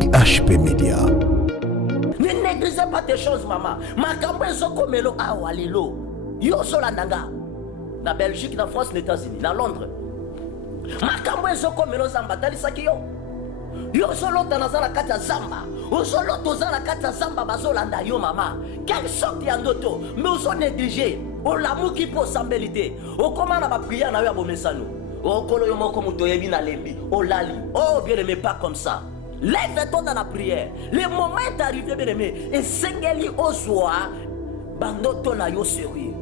HP Media. Ne négligez pas tes choses, maman. Makambo ezoko melo awa lelo. Yo solandanga. Na Belgique, na France, na États-Unis, na Londres. Makambo ezoko melo zamba talisaki yo. Yo solo tanazala kata zamba. O solo tozala kata zamba bazolanda yo mama. Quelle sorte ya ndoto. Mais ozo négliger. O lamu ki po sambelité. O komana ba prière na yo abomesano. O kolo yo moko muto yebi na lembi. O lali. Oh bien aimé, pas comme ça. Lève-toi dans la prière. Le moment est arrivé, bien aimé. Et sengeli ozwa bandoto na yo sérieux.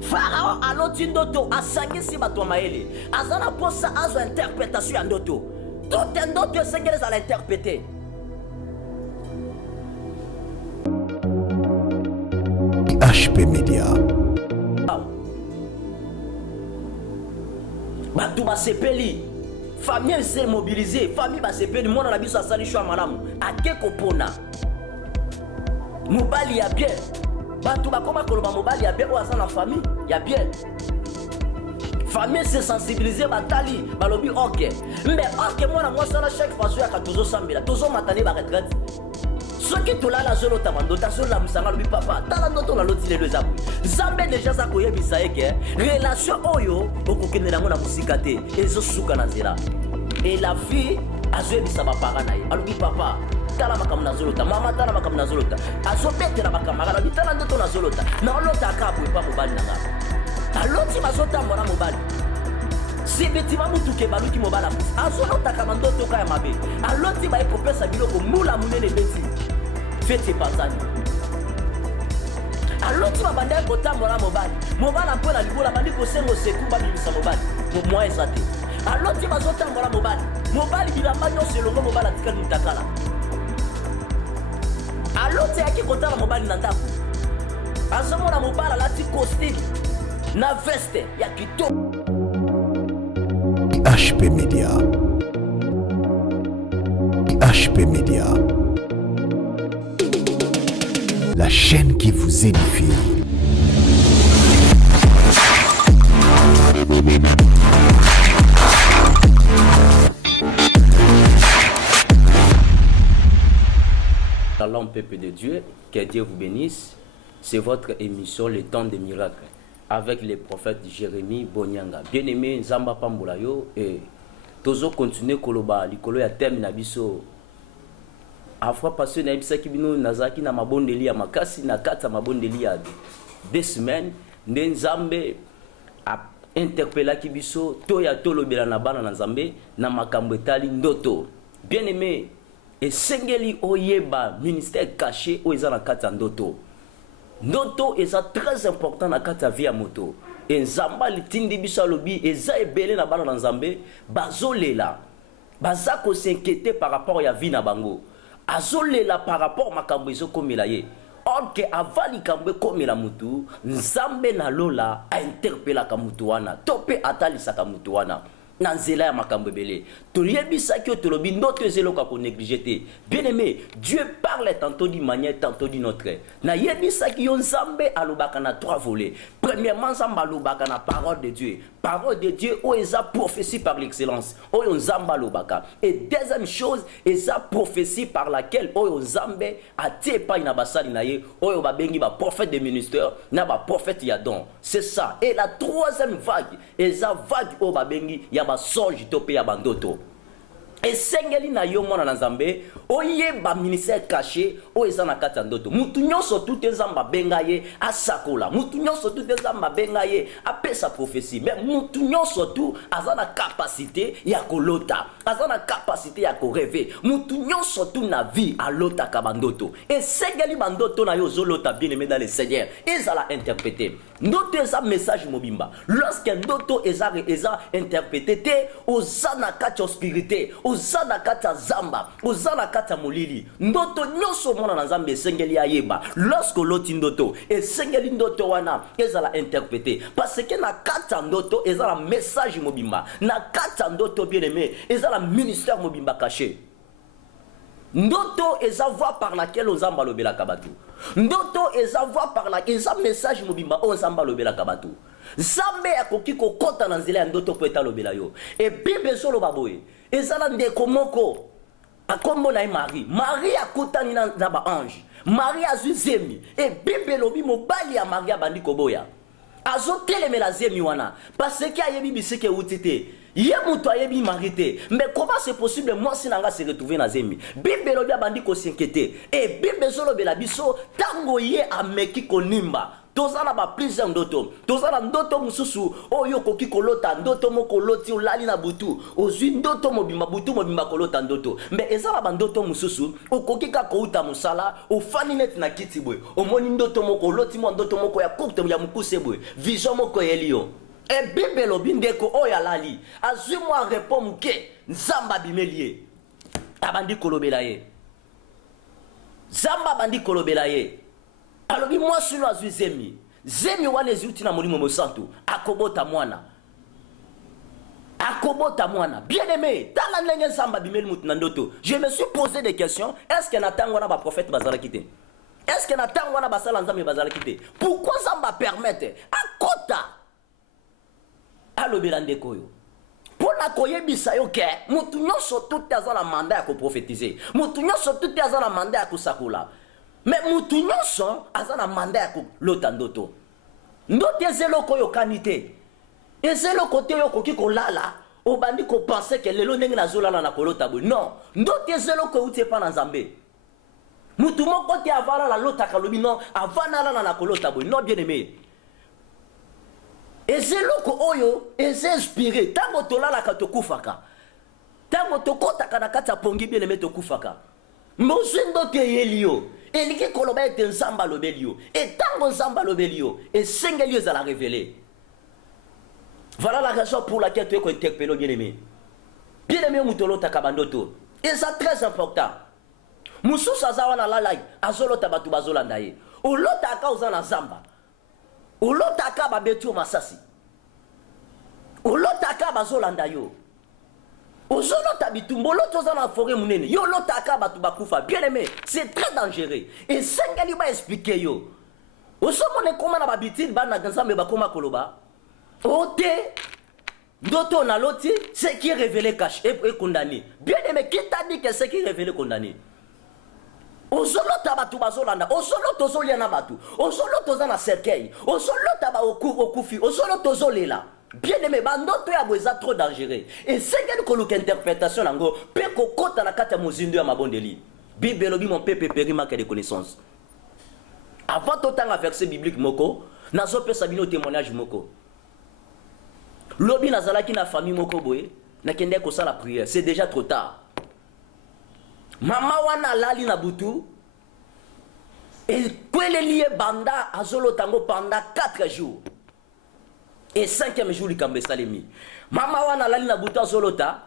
Pharaon aloti ndoto asangisi bato maele. Azana posa azo interprétation ya ndoto. Tout un ndoto sengeli za l'interpréter. HP Media. Bato basepeli. Famille s'est mobilisée, famille va se perdre, moi on a vu ça sali choix malamu. Ake kopona. Mobali ya bien. Bato bakoma koloba mobali ya bien ou asa na famille, ya bien. Famille s'est sensibilisée batali, balobi OK. Mais OK moi na moi ça chaque fois ya katozo sambela, tozo matane ba retraite. Ce qui tout là la zolo tamando, ta zolo la musanga lobi papa, tala ndoto la loti le zabu. Zambe déjà za koyebisa eke, relation oyo okokende na mona musika te, ezo suka na nzela. Et la fille azwebisa ba parents na ye. Alobi papa, tala makamna zolota, mama tala makamna zolota. Azobetela makamara, alobi tala ndoto na zolota. Na olota akabu pa mobali nanga. Aloti mazota mona mobali. Si betima mutuke baluki mobala. Azolota kama ndoto kaya mabe. Aloti ba ekopesa biloko mula munene beti. Fete Tanzanie. Aloti babanda kotambola mobali. Mobala mpola libola bandi kosengo seku babimisa mobali. Moi ezate. Aloti bazotambola mobali. Mobali bilamba nyonso elongo mobali atikali mutakala. Aloti yaki kotala mobali na ndako. Azomona mobali alati costume na veste ya kito. HP Media. HP Media. La chaîne qui vous édifie. Shalom peuple de Dieu, que Dieu vous bénisse. C'est votre émission Le Temps des Miracles avec le prophète Jérémie Bonyanga. Bien-aimé Nzamba Pambolayo et tozo continuer koloba likolo ya thème na biso. Afwa passé na ibisa kibino nazaki na mabondeli ya makasi na kata mabondeli ya 2 semaines Nzambe a interpellé kibiso to ya tolobela na bana na Nzambe na makambo etali ndoto. Bien-aimé et sengeli oyeba ministère caché o eza na kata ndoto. Ndoto eza très important na kata via moto. Et Nzamba litindi biso lobi eza ebele na bana na Nzambe bazolela. Bazako s'inquiéter par rapport ya vie na bango. Azolela par rapport makambo ezokomela ye. Or que avant likambo komela mutu, Nzambe na lola a interpellé ka mutu wana. Tope atalisaka mutu wana. Nanzela ya makambo ebele. Toyebisa ki otolobi ndoto ezeloka ko négliger. Bien aimé, Dieu parle tantôt d'une manière, tantôt d'une autre. Na yebisa ki yo Nzambe alobaka na 3 volets. Premièrement, Nzambe alobaka na parole de Dieu. Parole de Dieu o eza prophétie par l'excellence. Oyo Nzambe alobaka. Et deuxième chose, eza prophétie par laquelle oyo Nzambe atie pa na basali na ye, oyo babengi ba prophète des ministères, na ba prophète ya don. C'est ça. Et la troisième vague, eza vague o babengi ya ba songe to pe ya bandoto. Et sengeli na yo mwana na Nzambe oyeba ministère caché o eza na kati ya ndoto. Mutu nyonso tout Nzamba benga ye asakola. Mutu nyonso tout Nzamba benga ye apesa prophétie. Mais mutu nyonso tout azana capacité ya kolota. Azana capacité ya ko rêver. Mutu nyonso tout na vie alota ka bandoto. Et sengeli bandoto na yo zolota bien aimé dans le Seigneur. Ezala interpréter. Ndoto eza message mobimba. Lorsque ndoto eza interprété te ozana kati obscurité. Ozana kata zamba, ozana kata molili. Ndoto nyoso mona na Nzambe sengeli ayeba. Lorsque loti ndoto, et sengeli ndoto wana ezala interprété. Parce que na kata ndoto ezala message mobimba. Na kata ndoto bien aimé, ezala ministère mobimba caché. Ndoto eza voix par laquelle Nzamba lobela kabatu. Ndoto eza voix par laquelle eza message mobimba Nzamba lobela kabatu. Nzambe akoki kokota na nzela ya ndoto po eta lobela yo. Et Bible solo baboye. Ezala ndeko moko akombo na Marie. Marie akutani na ba ange. Marie azwi zemi. Et Bible lobi mobali ya Marie abandi koboya. Azo telemela zemi wana. Parce que ayebi bisike utite. Ye muto ayebi marité. Mais comment c'est possible moi si nanga se retrouver na zemi? Bible lobi abandi ko s'inquiéter. Et Bible zolo bela biso tango ye ameki konimba. Tozana ba plusieurs ndoto. Tozana ndoto mususu oyo koki kolota ndoto moko loti olali na butu. Ozwi ndoto mobimba butu mobimba kolota ndoto. Mais ezala ba ndoto mususu okoki ka kouta musala ofani net na kiti boy. Omoni ndoto moko loti mo ndoto moko ya courte ya mukuse boy. Vision moko elio. E Bible lobindeko oya lali. Azwi mo répond muke nzamba bimelie. Abandi kolobela ye. Zamba bandi kolobela ye. Alors moi je suis azwi zemi. Zemi wana ezuti na molimo mosantu. Akobota mwana. Akobota mwana. Bien aimé. Tala ndenge nzamba bimeli mutu na ndoto. Je me suis posé des questions. Est-ce que natango na ba prophète bazala kité? Est-ce que natango na basala nzambe bazala kité? Pourquoi zamba permettre akota? Alobela ndeko yo. Pona koyebisa yo ke mutu nyonso tout azala mandat ya ko prophétiser. Mutu nyonso tout azala mandat ya kusakula. Mais mutu nyonso azana mandat ya kolota ndoto. Ndoto ezeloko yo kanite. Ezeloko te yo koki kolala, obandi ko penser que lelo ndenge nazolala na kolota boy. Non, ndoto ezeloko uti pa na Nzambe. Mutu moko te avala la lota kalobi non, avana la na kolota boy. Non bien aimé. Ezeloko oyo eze inspiré tango tolala ka tokufaka. Tango tokota na kati ya pongi bien aimé tokufaka. Mozwi ndoto yelio. Eliki koloba ete nzamba lobelio. Et tango nzamba lobelio, et sengeli ezala révélé. Voilà la raison pour laquelle tu es interpellé, bien aimé. Bien aimé mutolota kabandoto. Et c'est très important. Musu sazawa na lalai, azolota batu bazolanda ye. Olota aka uzana zamba. Olota aka babetio masasi. Olota aka bazolanda yo. Ozolota bitumbo loto za na forêt munene. Yo lota aka batu bakufa. Bien aimé, c'est très dangereux. Et sengeli ba expliquer yo. Osomone koma na babitine ba na nzambe bakoma koloba. Ote ndoto na loti, ce qui est révélé caché et condamné. Bien aimé, qui t'a dit que ce qui est révélé condamné? Ozolota batu bazolanda, ozolota ozoliana batu, ozolota za na cercueil, ozolota ba okufi, ozolota ozolela. Bien aimé, bandoto ya boza trop dangereux. Et c'est quelle que interprétation nango, pe kokota na kata mozindo ya mabondeli. Bible lobi mon peuple périt manque de connaissances. Avant tout temps verset biblique moko, nazo pe sabino témoignage moko. Lobi nazalaki na famille moko boye, na kende ko sala prière, c'est déjà trop tard. Mama wana lali na butu. Et kwele lié banda azolo tango pendant 4 jours. Et 5e jour likambe salemi. Mama wana lali na butu azolota.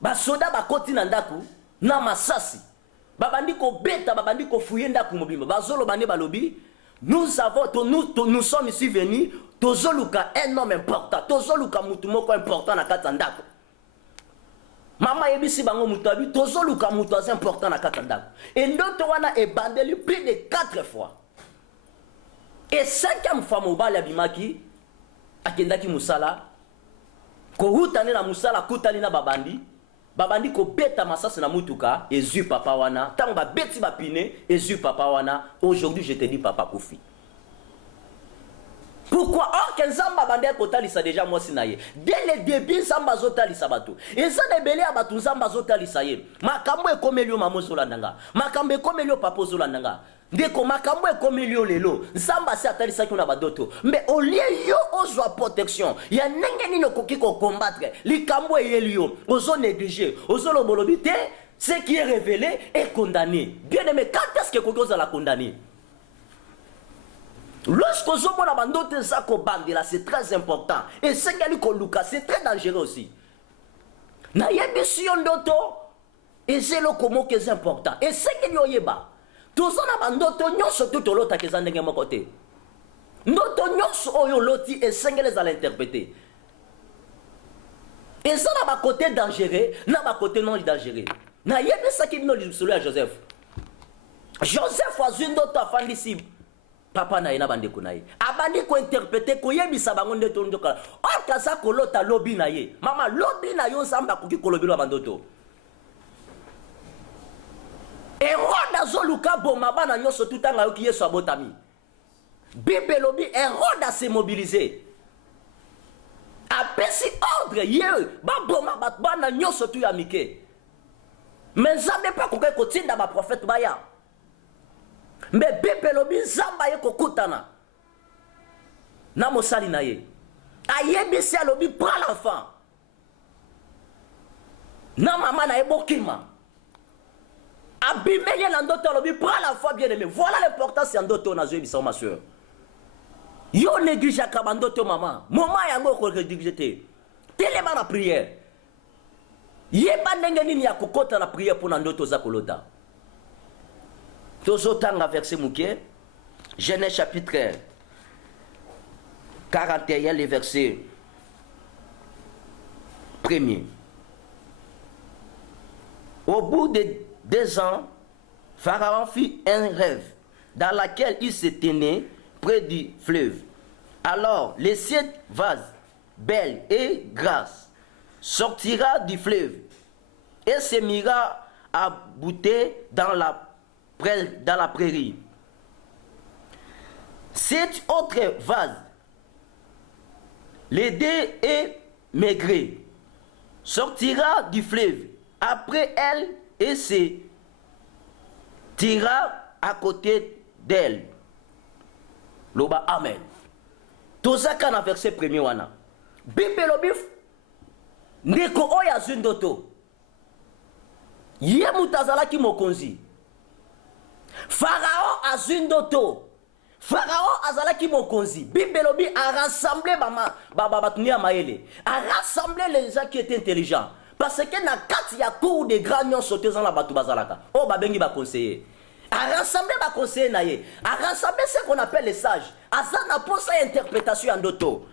Ba soda ba koti na ndaku na masasi. Babandi ko beta babandi ko fouiller ndaku mobimba. Bazolo bande balobi. Nous sommes ici venus. Tozoluka un homme important. Tozoluka mutu moko important na kati ndaku. Mama yebisi bango mutu abi tozoluka mutu assez important na kati ndaku. Et ndoto wana e bandeli plus de 4 fois. Et 5e fois mobali abimaki akendaki musala ko hutani na musala kutani na babandi ko beta masasi na mutuka ezu papa wana tango ba beti ba pine ezu papa wana. Aujourd'hui je te dis papa kufi. Pourquoi? Or que Nzamba bande kotalisa déjà moi sinaye. Dès le début Nzamba zotalisa bato. Et ça de belé abatu Nzamba zotalisa ye. Makambo ekomelio mamozo landanga. Makambo ekomelio papozo landanga. Ndeko makambo ekomelio lelo. Nzamba se atalisa kuna badoto. Mais au lieu yo ozwa protection. Ya nenge nino koki ko combattre. Likambo yelio. Ozo négliger. Ozo lobolobité. Ce qui est révélé est condamné. Bien aimé, quand est-ce que koki la condamner? Lorsque vous avez abandonné ça, c'est très important. Et c'est c'est très dangereux aussi. Na yebision ndoto, et c'est le comment qui est important. Et c'est que vous avez tous en abandonné, nous sommes tout l'autre qui est en mon côté. Ndoto nous sommes loti et c'est que les allons interpréter. Et ça n'a pas côté dangereux, n'a pas côté non dangereux. Na yebi ça qui nous dit à Joseph. Joseph a une autre afin d'ici. Papa na ina bande kunaye abandi ko interpréter ko yebisa bango ndeto ndoka o kaza kolota lobi na ye mama lobi na yo Nzamba kuki kolobilo bandoto azoluka boma bana nyonso tutanga yoki Yesu abotami. Bible lobi Hérode a se mobilisé. Apesi ordre ye ba boma bana nyonso tu ya mike. Mais Nzambe pas koke kotinda ba prophète baya. Mais Bible lobi Nzamba ye kokutana. Na mosali na ye. Ayebisi alobi prends l'enfant. Na maman na ebokima. Abimeye na ndoto alobi prends l'enfant bien aimé. Voilà l'importance ya ndoto na zoe bisa ma soeur. Yo néglige ka ndoto maman. Maman yango ko néglige te. Telema na prière. Yeba ndenge nini ya kokota na prière pour na ndoto za kolota. Tozo tanga verset muke. Genèse chapitre 41 le verset 1er. Au bout de 2 ans, Pharaon fit un rêve dans lequel il se tenait près du fleuve. Alors, les 7 vases, belles et grasses, sortira du fleuve et se mira à bouter dans la prairie. 7 autres vases, les deux et maigrés, sortira du fleuve après elle et se tira à côté d'elle. Loba amen. Tozaka na verset premier wana. Bible lobif ndeko oya zundoto. Ye mutazala ki mokonzi. Pharaon azundoto. Pharaon azalaki mokonzi. Bible lobi a rassemblé batunia maele. A rassemblé les gens qui étaient intelligents. Parce que na kati ya cour de grands nyons sautés dans la batu bazalaka. Oh babengi ba conseiller. A rassembler ba conseiller na ye. A rassembler ce qu'on appelle les sages. Azana posa interprétation en doto.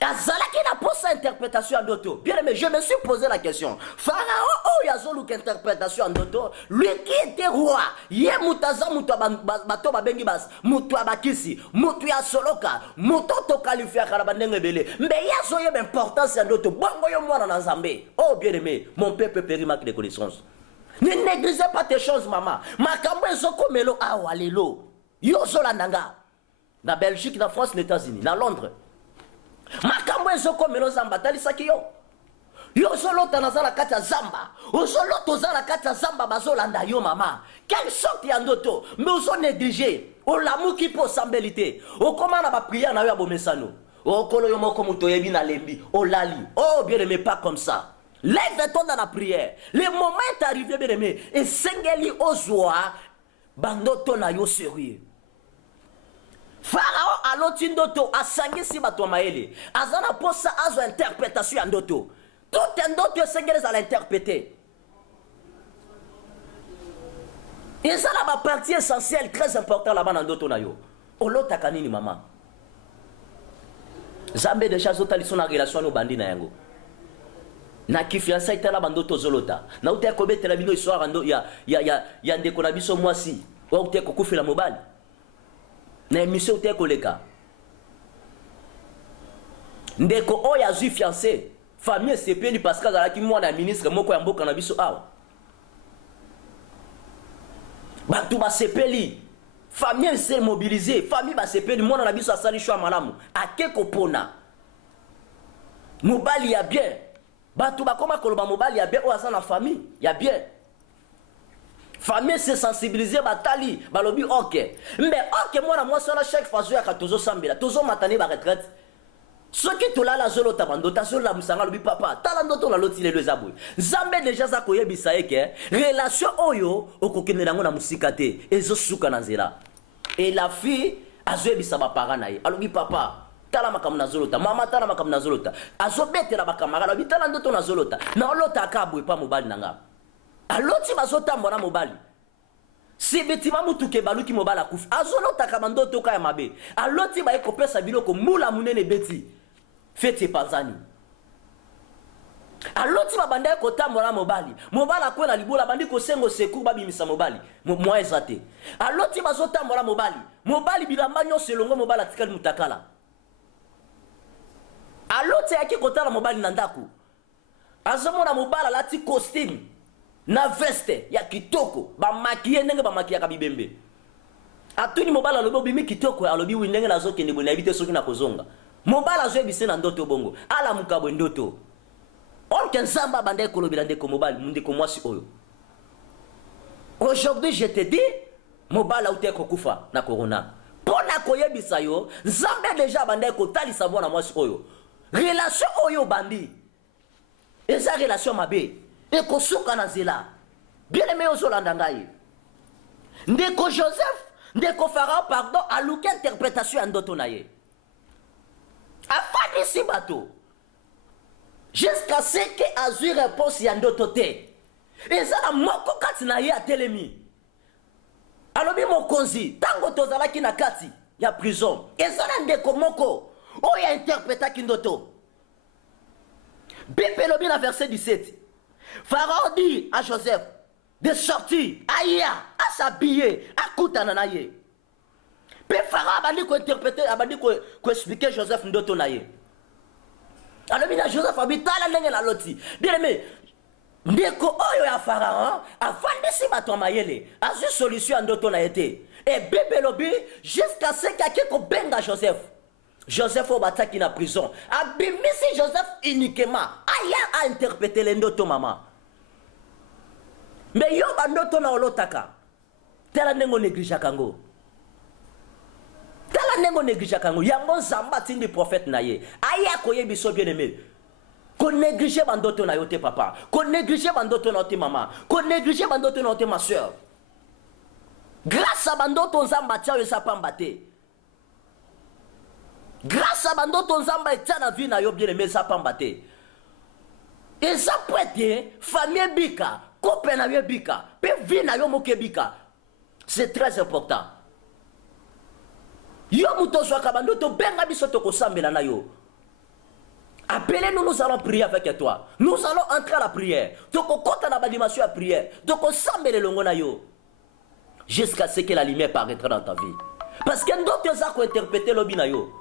Azalaki na posa interprétation en doto. Bien aimé, je me suis posé la question. Pharaon oh yazolu interprétation en doto. Lui qui était roi. Ye mutaza mutu bato babengi bas. Mutu abakisi. Mutu ya soloka. Mutu to qualifier karabandenge bele. Mais yazo ye importance en doto. Bongo yo mwana na Nzambe. Oh bien aimé, mon peuple périt manque de connaissances. Ne négligez pas tes choses, maman. Makambo ezoko melo awalelo. Yo zolandanga. Na Belgique, na France, les États-Unis, na Londres. Makambo ezoko melo zamba talisaki yo. Yo zolota nazala kata zamba. Ozoloto zala kata zamba bazolanda yo mama. Quelle sorte ya ndoto. Mais ozo négligé. Olamu ki po sambelité. Okomana ba prière na yo abomesano. Okolo yo moko muto yebi na lembi. Olali. Oh bien aimé, pas comme ça. Lève-toi dans la prière. Le moment est arrivé, bien aimé. Et sengeli ozwa bandoto na yo sérieux. Pharaon aloti ndoto asangisi bato maele. Azana posa azo interprétation ya ndoto. Tout ndoto sengeli za l'interpréter. Et ça la partie essentielle très importante là-bas dans ndoto na yo. Olota kanini maman. Zambe déjà zota liso na relation no bandi na yango. Na kifiansa itala bandoto zolota. Na uta kobetela bino histoire ndo ya ndeko na biso mwasi. Wa uta kokufela mobali. Na émission uta koleka. Ndeko oya zui fiancé. Famille sepeli parce que azalaki mwana ministre moko ya mboka na biso awa. Batu ba sepeli. Famille s'est mobilisée. Famille ba sepeli mwana na biso asali choix malamu. Akeko pona. Mobali ya bien. Batu bakoma koloba mobali ya bien o asa na famille ya bien. Famille se sensibiliser batali balobi OK. Mais OK mwana mwasi na chaque fois zo ya katozo sambela tozo matane ba retraite. Soki tolala zolota bandota zola musanga lobi papa tala ndoto na loti lelo zabwe. Nzambe déjà za koyebisa eke relation oyo okokende nango na musika te ezo suka na nzela. Et la fille azoyebisa ba parents na ye alobi papa tala makambo na zolota mama tala makambo na zolota azobetela bakamara alobi tala ndoto na zolota na olota akabwe pa mobali nanga aloti bazotamba na mobali si betima mutuke baluki mobali akufi azolota kama ndoto ka ya mabe aloti ba ekopesa biloko mula munene beti fete panzani aloti babanda ekotamba na mobali akwela libola bandi kosengo secours babimisa mobali mwa ezate aloti bazotamba na mobali bilamba nyonso elongo mobali atikali mutakala aloti yaki kotala mobali na ndako azomona mobali alati costume na veste ya kitoko ba makiye ndenge ba makiya ka bibembe atuni mobala lobo bimi kitoko alobi windenge na zoke ndebo na ebite soki na kozonga mobala zo ebise na ndoto bongo ala mukabo ndoto orke nzamba bande kolobela ndeko mobali ndeko mwasi oyo. Aujourd'hui je te dis mobala ute kokufa na corona pona koyebisa yo nzambe deja bande kotalisa bona mwasi oyo relation oyo bandi eza relation mabe ekosuka na nzela bien aimé ozolanda ngai ndeko Joseph ndeko Pharaon pardon aluki interprétation ya ndoto na ye afadisi bato jusqu'à ce que azwi réponse ya ndoto te eza na moko kati na ye atelemi alobi mokonzi tango tozalaki na kati ya prison eza na ndeko moko oyo interprétaki ndoto Bible elobi na verset 17 Pharaon dit à Joseph de sortir aya asabiller akutana na ye pe Pharaon abandi ko interpréter abandi ko expliquer Joseph ndoto na ye alobi na Joseph abitala ndenge la loti bien aimé ndeko oyo ya Pharaon afandisi bato mayele azwi solution ndoto na ete et Bible elobi jusqu'à ce que ko benga Joseph obataki na prison abimisi Joseph uniquement aya a interpréter le ndoto mama mais yo bandoto na olotaka tela nengo néglige kango yango nzamba tindi prophète na ye aya koyebiso bien aimé ko négliger bandoto na yo te papa ko négliger bandoto na te mama ko négliger bandoto na te ma soeur grâce à bandoto nzamba tia yo sapamba te grâce à bandoto nzamba etia na vie na yo bien aimé sapamba te eza prête famille bika couple na yo bika pe vie na yo moke bika c'est très important yo muto swaka bandoto benga biso to kosambela na yo appelez-nous, nous allons prier avec toi. Nous allons entrer à la prière. Donc, on compte dans la dimension à prière. Donc, on s'embête le longonayo. Jusqu'à ce que la lumière paraîtra dans ta vie. Parce que d'autres gens ont interprété l'obinayo.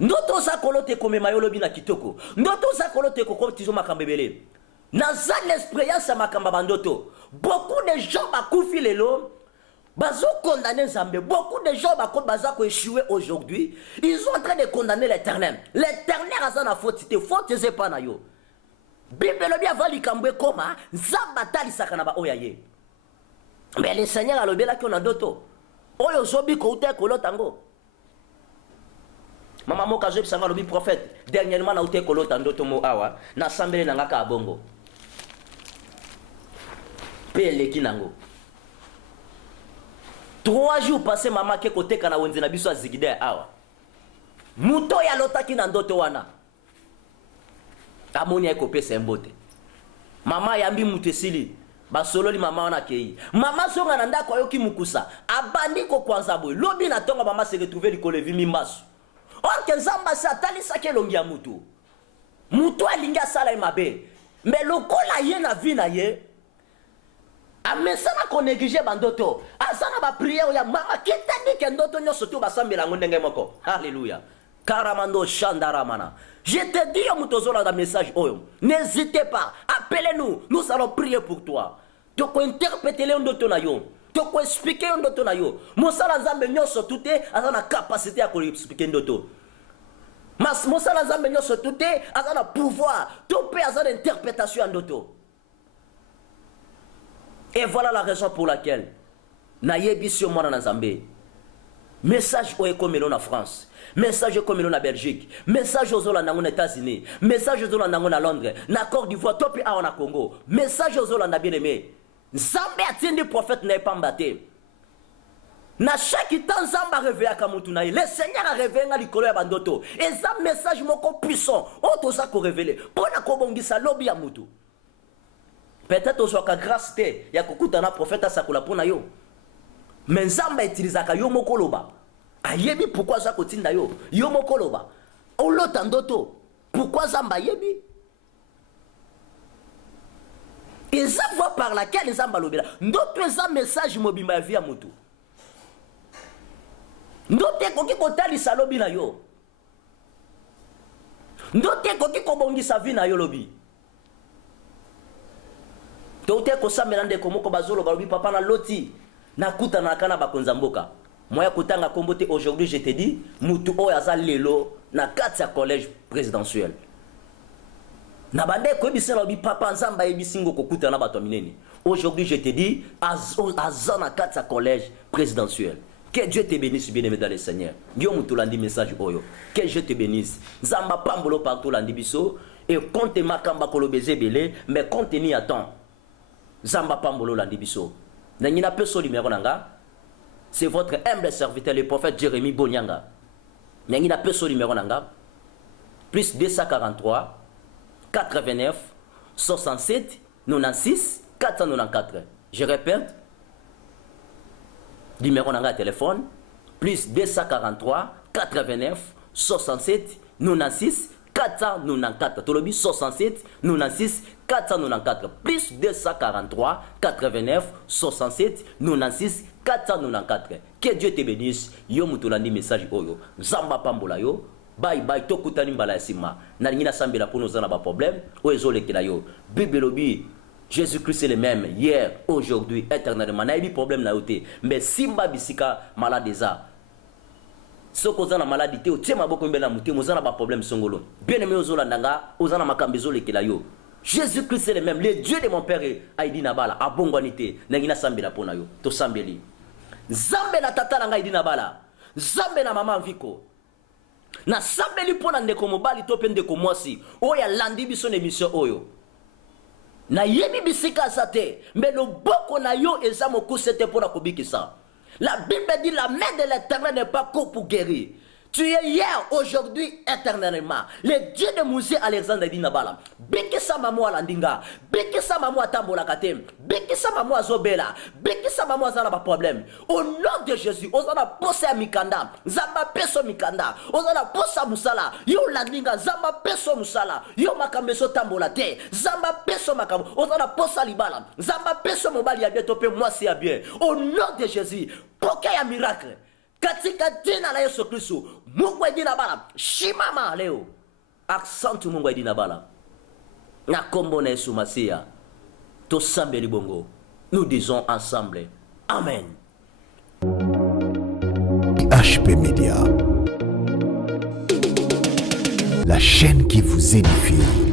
D'autres gens ont été comme mayo l'obina kitoko. D'autres gens ont été comme tizo makambebele. Dans l'expérience à makambabandoto, beaucoup de gens bakoufi lelo. Bazo condamné Zambé. Beaucoup de gens qui ont échoué aujourd'hui, ils sont en train de condamner l'Éternel. L'Éternel a sa faute, faute c'est pas na yo. Bible le bien va likambwe koma, Zambatali sakanaba oyaye. Mais le Seigneur a le bela qu'on a d'autres. Oyo zobi koute kolo tango. Mama moka zobi sanga lobi prophète. Dernièrement na ute kolo tandoto mo awa, na sambele na ngaka abongo. Pele kinango. 3 jours passés maman ke kote kana wenze na biso azigide awa muto ya lotaki na ndoto wana amoni ko pesa mbote mama yambi mutesili basololi mama wana kei mama songa na ndako yoki mukusa abandi ko kwanza boy lobi na tonga mama se retrouver likolo vi mimbasu onke nzamba sa talisa ke longi ya mutu alinga sala mabe mais lokola ye na vie na ye amesana ko négliger bandoto asana ba prière ya mama kitandi ke ndoto nyoso to basambela ngondenge moko alléluia karamando shandaramana je te dis mutozola da message oyo n'hésitez pas appelez-nous nous allons prier pour toi to ko interpréter le ndoto na yo to ko expliquer ndoto na yo mosala nzambe nyoso tuté asana capacité ya ko expliquer ndoto mas mosala nzambe nyoso tuté asana pouvoir to pe asana interprétation ndoto. Et voilà la raison pour laquelle nayebi sur moi na Zambé. Message au Ekomelo na France, message au Ekomelo na Belgique, message aux Hollandais na États-Unis, message aux Hollandais na Londres, na Côte d'Ivoire, topi a na Congo, message aux Hollandais bien-aimé. Zambé atteint prophète n'est pas mbaté. Na chaque temps Zamba réveilla kamutu na le Seigneur a révélé na likolo ya bandoto. Et ça message moko puissant, o to za ko révéler. Pona ko bongisa lobi ya mutu. Peut-être aux autres grâce te ya kokuta na prophète asakula pona yo. Mais Nzamba utilisaka yo mokoloba. Ayebi pourquoi ça kotinda yo? Yo mokoloba. O lotandoto. Pourquoi Nzamba yebi? Et ça voit par laquelle Nzamba lobela. D'autres ça message mobimba via mutu. Ndote koki kotali salobi na yo. Ndote koki kobongisa vi na yo lobi. tote kosambela ndeko moko bazolo balobi papa na loti nakuta na kana bakonza mboka moya kotanga kombo te. Aujourd'hui je te dis mutu oyo aza lelo na kati ya collège présidentiel na bande ko ebisa na bi papa nzamba ebisingo kokuta na bato minene. Aujourd'hui je te dis aza na kati ya collège présidentiel. Que Dieu te bénisse, bien-aimé dans le Seigneur. Dieu mutu landi message oyo. Que Dieu te bénisse. Nzamba pambolo partout landi biso et compte makamba kolobeze belé mais compte ni attend. Nzamba pambolo landi biso. Na ngina peso numéro nanga. C'est votre humble serviteur le prophète Jérémie Bonyanga. Na ngina peso numéro nanga. Plus 243 89 67 96 494. Je répète. Numéro nanga téléphone plus 243 89 67 96 494. Tolobi 67 96 494 plus 243 89 67 96 494. Que Dieu te bénisse. Yo mutulandi message oyo. Zamba pambola yo. Bye bye tokutani mbala ya sima. Na ngina sambela pour nous en problème. O ezolekela yo. Bible lobi Jésus-Christ est le même hier, aujourd'hui, éternellement. Na yebi problème na yote. Mais simba bisika malade za. Soko za na maladie te o tiema boko mbela muté mozana ba problème songolo. Bien aimé ozola ndanga, ozana makambezo lekela yo. Jésus-Christ est le même, le Dieu de mon père aidi na bala abongwanité. Na ngina sambela pona yo. To sambeli. Zambe na tata na aidi na bala. Zambe na mama viko. Na sambeli pona ndeko mobali to pe ndeko mwasi. Oya landi biso ne mission oyo. Na yebi bisika sate, mais le boko na yo eza mokuse te pona kobikisa. La Bible dit la main de l'Éternel n'est pas courte pour guérir. Tu es hier, aujourd'hui, éternellement. Le Dieu de Moïse Alexandre dit Nabala. Bekisa mamu alandinga. Bekisa mamu atambola katem. Bekisa mamu azobela. Bekisa mamu azana ba problème. Au nom de Jésus, ozana posa mikanda. Zamba peso mikanda. Ozana posa musala. Yo landinga. Zamba peso musala. Yo makambeso tambola te. Zamba peso makam. Ozana posa libala. Zamba peso mobali ya bien tope moi c'est bien. Au nom de Jésus, poke ya miracle. Katika jina la Yesu Kristo, Mungu edina bala, shimama leo. Aksantu Mungu edina bala. Na kombo na Yesu Masia, to sambe libongo. Nous disons ensemble, Amen. IHP Media, la chaîne qui vous édifie.